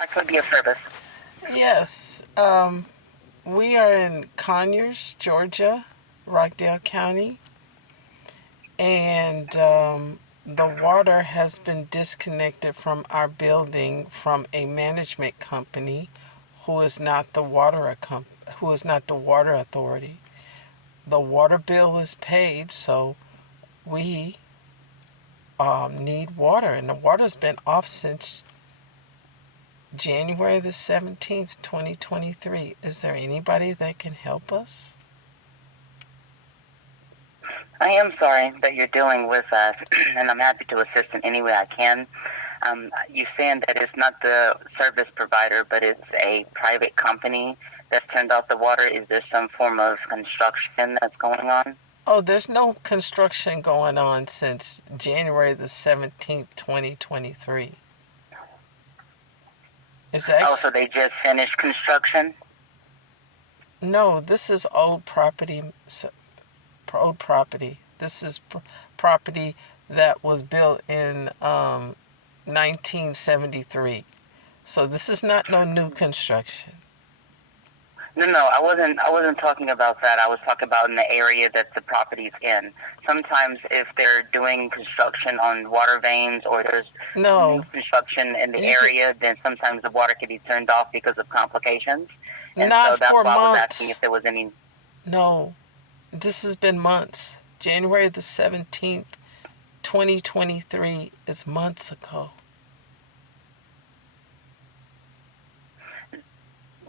How can we be of service? Yes, we are in Conyers, Georgia, Rockdale County, and the water has been disconnected from our building from a management company who is not the who is not the water authority. The water bill is paid, so we need water, and the water's been off since January the 17th, 2023. Is there anybody that can help us? I am sorry that you're dealing with us, and I'm happy to assist in any way I can. You're saying that it's not the service provider, but it's a private company that's turned off the water. Is there some form of construction that's going on? Oh, there's no construction going on since January the 17th, 2023. Oh, so they just finished construction? No, this is old property. Old property. This is property that was built in 1973. So this is not no new construction. No, I wasn't talking about that. I was talking about in the area that the property's in. Sometimes if they're doing construction on water veins or there's new construction in the area, then sometimes the water can be turned off because of complications. And not so that's for why months. I was asking if there was any. No, this has been months. January the 17th, 2023 is months ago.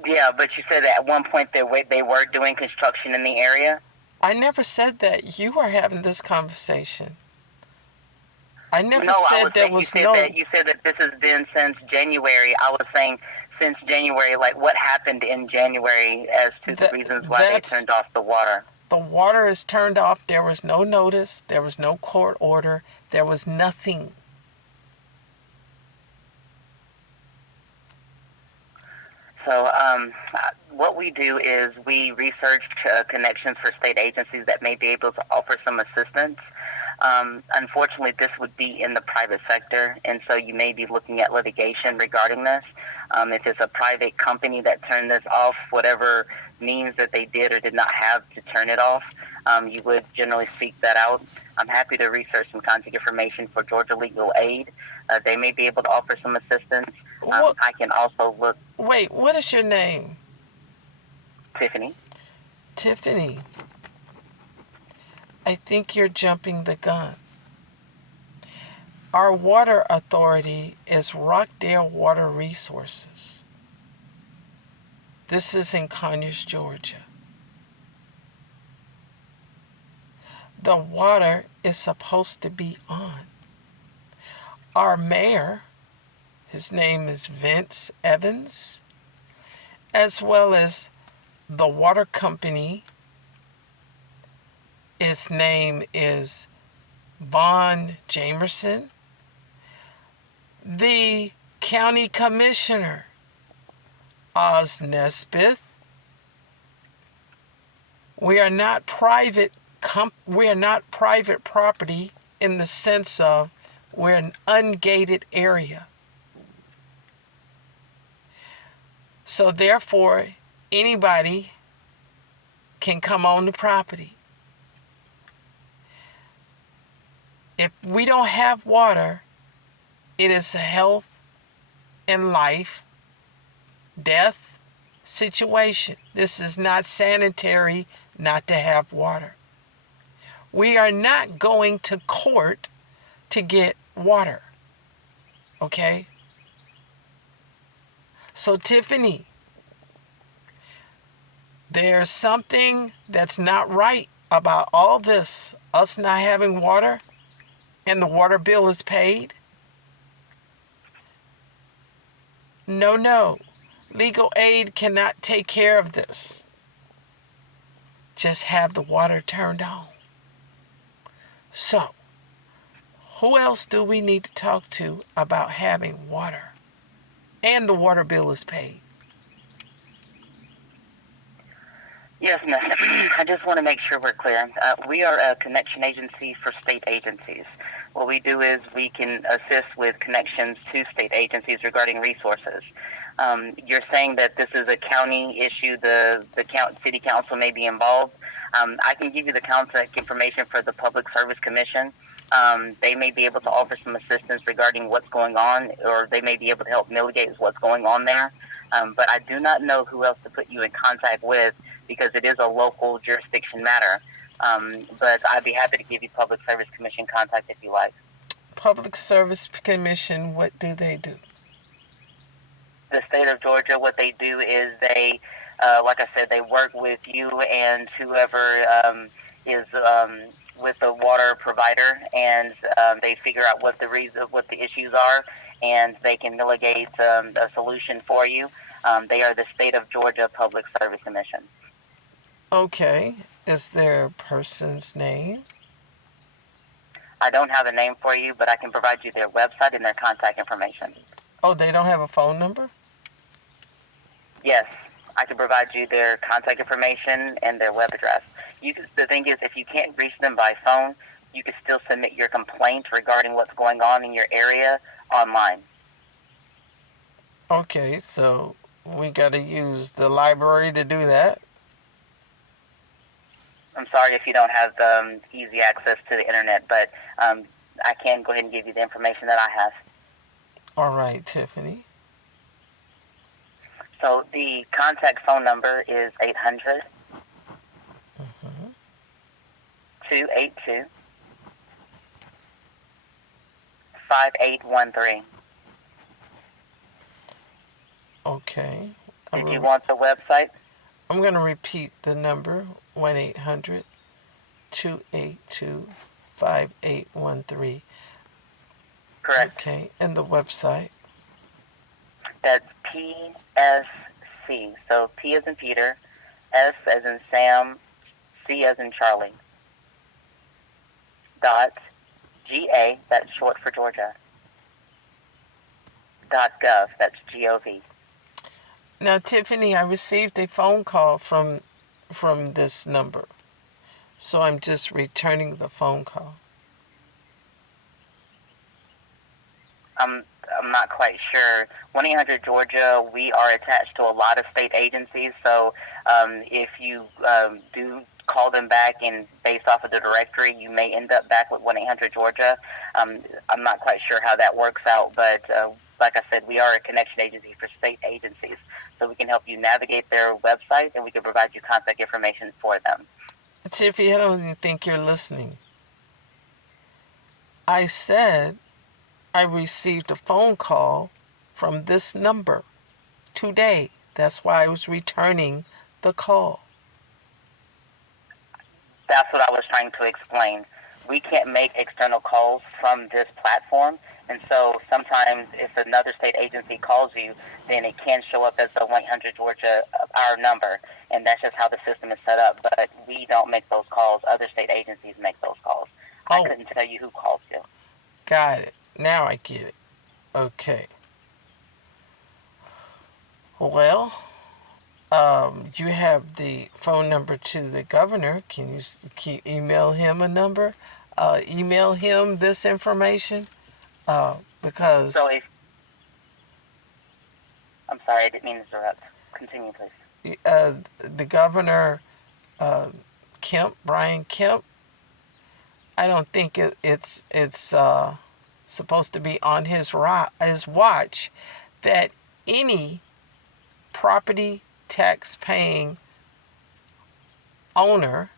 Yeah, but you said that at one point they were doing construction in the area? I never said that. You were having this conversation. I never said there was no... You said that this has been since January. I was saying since January, like what happened in January as to the reasons why they turned off the water. The water is turned off. There was no notice. There was no court order. There was nothing. So what we do is we research connections for state agencies that may be able to offer some assistance. Unfortunately, this would be in the private sector, and so you may be looking at litigation regarding this. If it's a private company that turned this off, whatever means that they did or did not have to turn it off, you would generally seek that out. I'm happy to research some contact information for Georgia Legal Aid. They may be able to offer some assistance. I can also look... Wait, what is your name? Tiffany. Tiffany. I think you're jumping the gun. Our water authority is Rockdale Water Resources. This is in Conyers, Georgia. The water is supposed to be on. Our mayor, his name is Vince Evans, as well as the water company, his name is Vaughn Jamerson. The county commissioner, Oz Nesbitt. We are not private property in the sense of we're an ungated area. So therefore, anybody can come on the property. If we don't have water, it is a health and life, death situation. This is not sanitary not to have water. We are not going to court to get water. Okay? So Tiffany, there's something that's not right about all this, us not having water, and the water bill is paid. No. Legal aid cannot take care of this. Just have the water turned on. So, who else do we need to talk to about having water? And the water bill is paid. Yes, miss. I just want to make sure we're clear. We are a connection agency for state agencies. What we do is we can assist with connections to state agencies regarding resources. You're saying that this is a county issue. The city council may be involved. I can give you the contact information for the Public Service Commission. They may be able to offer some assistance regarding what's going on, or they may be able to help mitigate what's going on there. But I do not know who else to put you in contact with because it is a local jurisdiction matter. But I'd be happy to give you Public Service Commission contact if you like. Public Service Commission, what do they do? The state of Georgia, what they do is they, like I said, they work with you and whoever is with the water provider, and they figure out what the issues are, and they can mitigate a solution for you. They are the State of Georgia Public Service Commission. Okay. Is there a person's name? I don't have a name for you, but I can provide you their website and their contact information. Oh, they don't have a phone number? Yes, I can provide you their contact information and their web address. The thing is, if you can't reach them by phone, you can still submit your complaint regarding what's going on in your area online. Okay, so we got to use the library to do that? I'm sorry if you don't have easy access to the internet, but I can go ahead and give you the information that I have. All right, Tiffany. So the contact phone number is 800 282 5813. Okay. Did you want the website? I'm going to repeat the number, 1-800-282-5813. Correct. Okay, and the website? That's PSC. So P as in Peter, S as in Sam, C as in Charlie. .GA, that's short for Georgia. .gov, that's GOV. Now, Tiffany, I received a phone call from this number, so I'm just returning the phone call. I'm not quite sure. 1-800-GEORGIA, we are attached to a lot of state agencies, so if you do call them back and based off of the directory, you may end up back with 1-800-GEORGIA. I'm not quite sure how that works out, but like I said, we are a connection agency for state agencies, so we can help you navigate their website and we can provide you contact information for them. Tiffany, I don't even think you're listening. I said I received a phone call from this number today. That's why I was returning the call. That's what I was trying to explain. We can't make external calls from this platform, and so sometimes if another state agency calls you, then it can show up as the 1-800-GEORGIA, our number, and that's just how the system is set up. But we don't make those calls. Other state agencies make those calls. I couldn't tell you who calls you. Got it. Now I get it. Okay. Well, you have the phone number to the governor. Can you email him a number? Email him this information? Because... So I'm sorry, I didn't mean to interrupt. Continue, please. The governor, Kemp, Brian Kemp, I don't think it's supposed to be on his watch that any property tax paying owner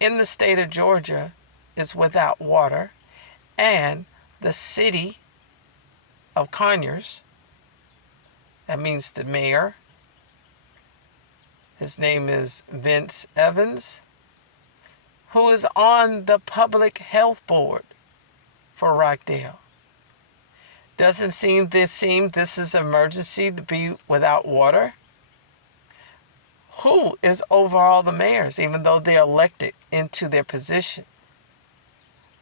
in the state of Georgia is without water, and the city of Conyers, that means the mayor, his name is Vince Evans, who is on the public health board for Rockdale. Doesn't seem this is an emergency to be without water. Who is over all the mayors, even though they're elected into their position?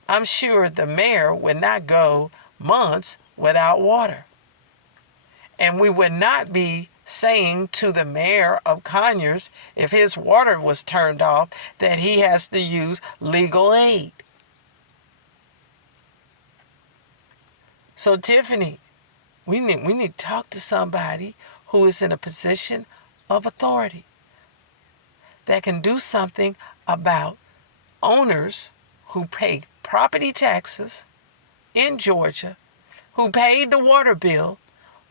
I'm sure the mayor would not go months without water. And we would not be saying to the mayor of Conyers, if his water was turned off, that he has to use legal aid. So, Tiffany, We need to talk to somebody who is in a position of authority that can do something about owners who pay property taxes in Georgia, who paid the water bill,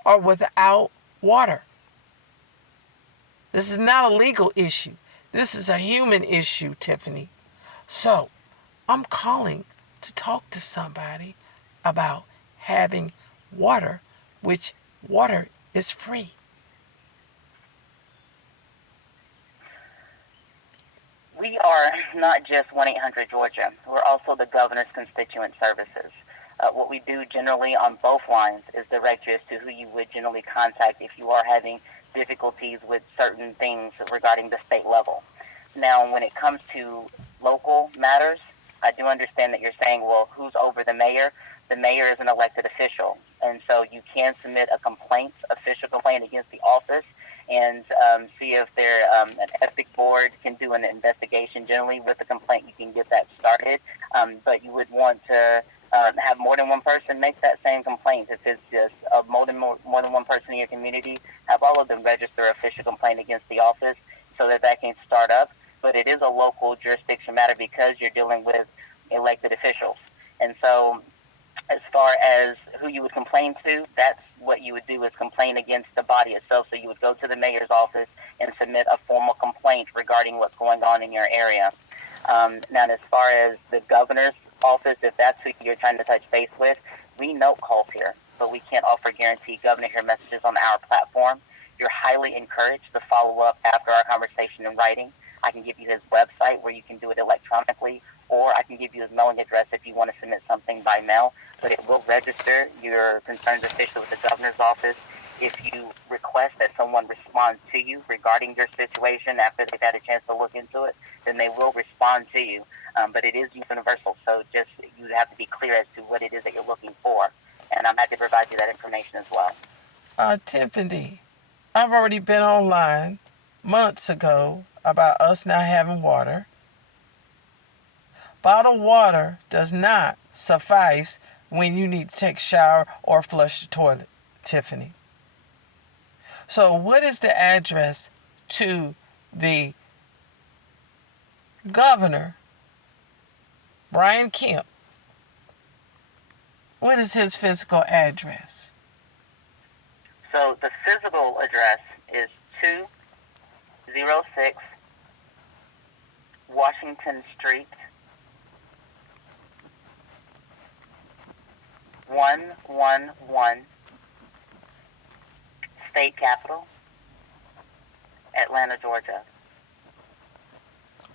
are without water. This is not a legal issue. This is a human issue, Tiffany. So, I'm calling to talk to somebody about having water, which water is free. We are not just 1-800-GEORGIA. We're also the governor's constituent services. What we do generally on both lines is direct you as to who you would generally contact if you are having difficulties with certain things regarding the state level. Now, when it comes to local matters, I do understand that you're saying, well, who's over the mayor? The mayor is an elected official, and so you can submit a complaint, official complaint against the office, and see if an ethics board can do an investigation. Generally, with the complaint, you can get that started, but you would want to have more than one person make that same complaint. If it's just more than one person in your community, have all of them register an official complaint against the office so that can start up. But it is a local jurisdiction matter because you're dealing with elected officials. And so as far as who you would complain to, that's what you would do, is complain against the body itself. So you would go to the mayor's office and submit a formal complaint regarding what's going on in your area. Now, as far as the governor's office, if that's who you're trying to touch base with, we note calls here, but we can't offer guaranteed governor here messages on our platform. You're highly encouraged to follow up after our conversation in writing. I can give you his website where you can do it electronically, or I can give you his mailing address if you want to submit something by mail, but it will register your concerns officially with the governor's office. If you request that someone respond to you regarding your situation after they've had a chance to look into it, then they will respond to you. But it is universal, so just you have to be clear as to what it is that you're looking for. And I'm happy to provide you that information as well. Tiffany, I've already been online months ago about us not having water. Bottled water does not suffice when you need to take a shower or flush the toilet, Tiffany. So what is the address to the Governor Brian Kemp? What is his physical address? So the physical address is 206 Washington Street, 111 State Capitol, Atlanta, Georgia.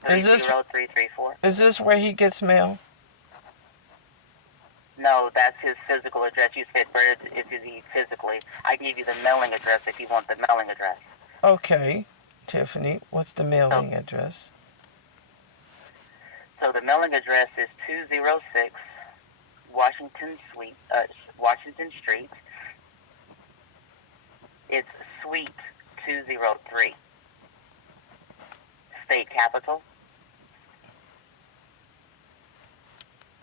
30334. Is this where he gets mail? No, that's his physical address. You said where is he physically. I gave you the mailing address if you want the mailing address. Okay, Tiffany, what's the mailing address? So the mailing address is 206 Washington Street. It's Suite 203. State Capitol,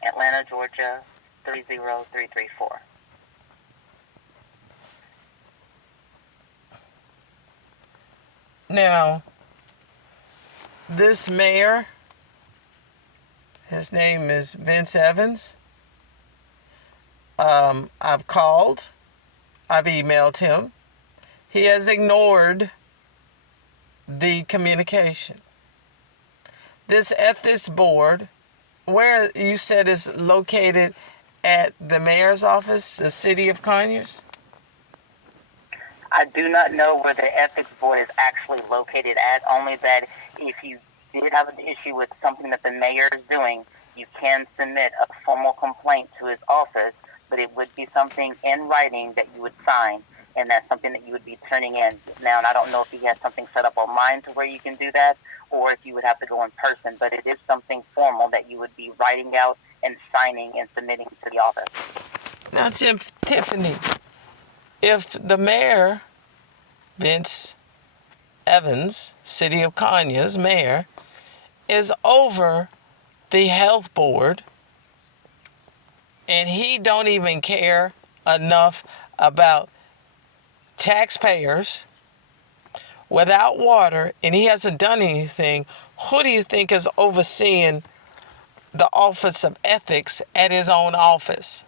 Atlanta, Georgia, 30334. Now, this mayor, his name is Vince Evans. I've called, I've emailed him. He has ignored the communication. This ethics board, where you said is located at the mayor's office, the city of Conyers? I do not know where the ethics board is actually located at, only that if you did have an issue with something that the mayor is doing, you can submit a formal complaint to his office, but it would be something in writing that you would sign, and that's something that you would be turning in. Now, and I don't know if he has something set up online to where you can do that, or if you would have to go in person, but it is something formal that you would be writing out and signing and submitting to the office. Now, Tiffany, if the mayor, Vince Evans, City of Conyers mayor, is over the health board and he don't even care enough about taxpayers without water, and he hasn't done anything, who do you think is overseeing the Office of Ethics at his own office?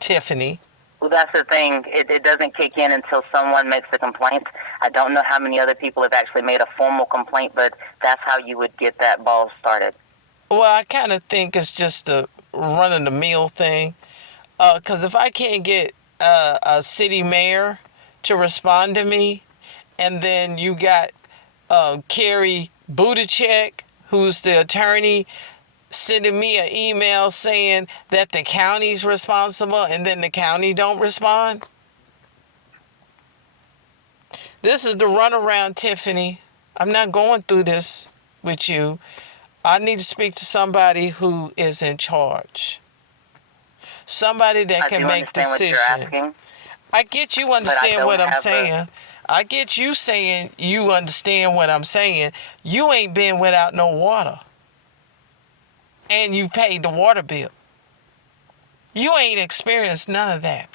Tiffany. Well, that's the thing. It doesn't kick in until someone makes a complaint. I don't know how many other people have actually made a formal complaint, but that's how you would get that ball started. Well, I kind of think it's just a run-of-the-mill thing. Because if I can't get a city mayor to respond to me, and then you got Kerry Buttigieg, who's the attorney, sending me an email saying that the county's responsible, and then the county don't respond. This is the runaround, Tiffany. I'm not going through this with you. I need to speak to somebody who is in charge. Somebody that can make decisions. I get you understand what I'm saying. I get you saying you understand what I'm saying. You ain't been without no water. And you paid the water bill. You ain't experienced none of that.